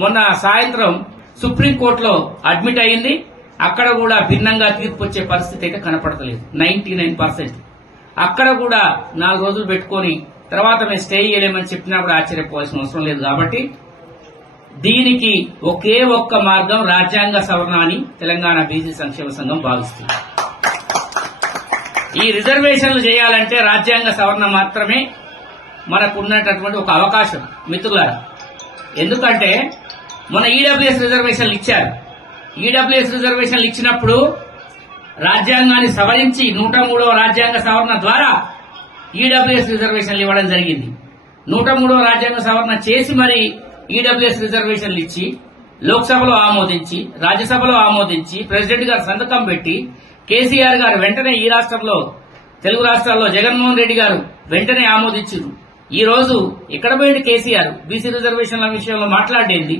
మొన్న సాయంత్రం సుప్రీంకోర్టులో అడ్మిట్ అయింది అక్కడ కూడా భిన్నంగా తీర్పు వచ్చే పరిస్థితి అయితే కనపడతలేదు. Ninety nine percent. అక్కడ కూడా నాలుగు రోజులు పెట్టుకొని తర్వాత మేము స్టే చేయలేమని చెప్పినా కూడా ఆశ్చర్యపోవాల్సిన అవసరం లేదు కాబట్టి దీనికి ఒకే ఒక్క మార్గం రాజ్యాంగ సవరణ అని తెలంగాణ బీసీ సంక్షేమ సంఘం భావిస్తుంది. ఈ రిజర్వేషన్లు చేయాలంటే రాజ్యాంగ సవరణ మాత్రమే మనకు ఉన్నటువంటి ఒక అవకాశం మిత్రులారా. ఎందుకంటే మన ఈడబ్ల్యూఎస్ రిజర్వేషన్లు ఇచ్చారు. ఈడబ్ల్యూఎస్ రిజర్వేషన్లు ఇచ్చినప్పుడు రాజ్యాంగాన్ని సవరించి నూట మూడవ రాజ్యాంగ సవరణ ద్వారా ఈడబ్ల్యూఎస్ రిజర్వేషన్లు ఇవ్వడం జరిగింది. నూట మూడవ రాజ్యాంగ సవరణ చేసి మరి ఈడబ్ల్యూఎస్ రిజర్వేషన్లు ఇచ్చి లోక్సభలో ఆమోదించి రాజ్యసభలో ఆమోదించి ప్రెసిడెంట్ గారు సంతకం పెట్టి కేసీఆర్ గారు వెంటనే ఈ రాష్ట్రంలో తెలుగు రాష్ట్రాల్లో జగన్మోహన్ రెడ్డి గారు వెంటనే ఆమోదించారు ఈ రోజు ఎక్కడ పోయింది కేసీఆర్? బీసీ రిజర్వేషన్ల విషయంలో మాట్లాడేది?